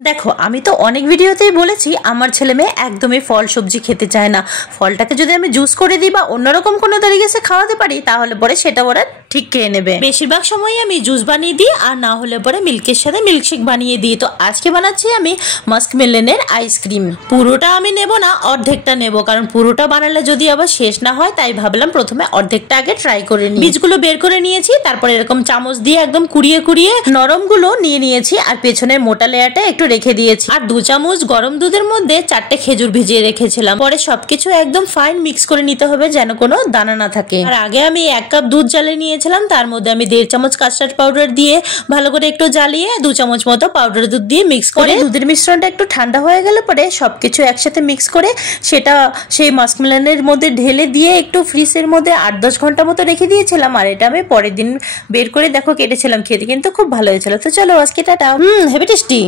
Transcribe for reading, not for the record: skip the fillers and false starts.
দেখো আমি তো অনেক ভিডিওতেই বলেছি আমার ছেলে মেয়ে একদমই ফল সবজি খেতে চায় না। ফলটাকে যদি আমি জুস করে দিই বা অন্যরকম কোনো তরিকায় খাওয়াতে পারি তাহলে পরে সেটা ওরা ঠিক খেয়ে নেবে। বেশিরভাগ সময় আমি জুস বানিয়ে দিই, আর না হলে পরে মিল্কের সাথে মিল্কশেক বানিয়ে দিই। তো আজকে বানাচ্ছি আমি মাস্কমেলনের আইসক্রিম। পুরোটা আমি নেব না, অর্ধেকটা নেব, কারণ পুরোটা বানালে যদি আবার শেষ না হয় তাই ভাবলাম প্রথমে অর্ধেকটা আগে ট্রাই করে নিই। বীজগুলো বের করে নিয়েছি, তারপরে এরকম চামচ দিয়ে একদম কুড়িয়ে কুড়িয়ে নরমগুলো নিয়ে নিয়েছি, আর পেছনের মোটা লেয়ারটা একটু রেখে দিয়েছি। আর 2 চামচ গরম দুধের মধ্যে 4টে খেজুর ভিজিয়ে রেখেছিলাম। পরে সবকিছু একদম ফাইন মিক্স করে নিতে হবে যেন কোনো দানা না থাকে। আর আগে আমি 1 কাপ দুধ জ্বালিয়ে নিয়েছিলাম, তার মধ্যে আমি 1.5 চামচ কাস্টার্ড পাউডার দিয়ে ভালো করে একটু জ্বালিয়ে 2 চামচ মতো পাউডার দুধ দিয়ে মিক্স করে দুধের মিশ্রণটা একটু ঠান্ডা হয়ে গেলে পরে সবকিছু একসাথে মিক্স করে সেটা সেই মাস্কমেলনের মধ্যে ঢেলে দিয়ে একটু ফ্রিজের মধ্যে 8-10 ঘন্টা মতো রেখে দিয়েছিলাম। আর এটা আমি পরের দিন বের করে দেখো কেটেছিলাম, খেতে কিন্তু খুব ভালো হয়েছিল। তো চলো আজকে টাটা। Heavy tasty.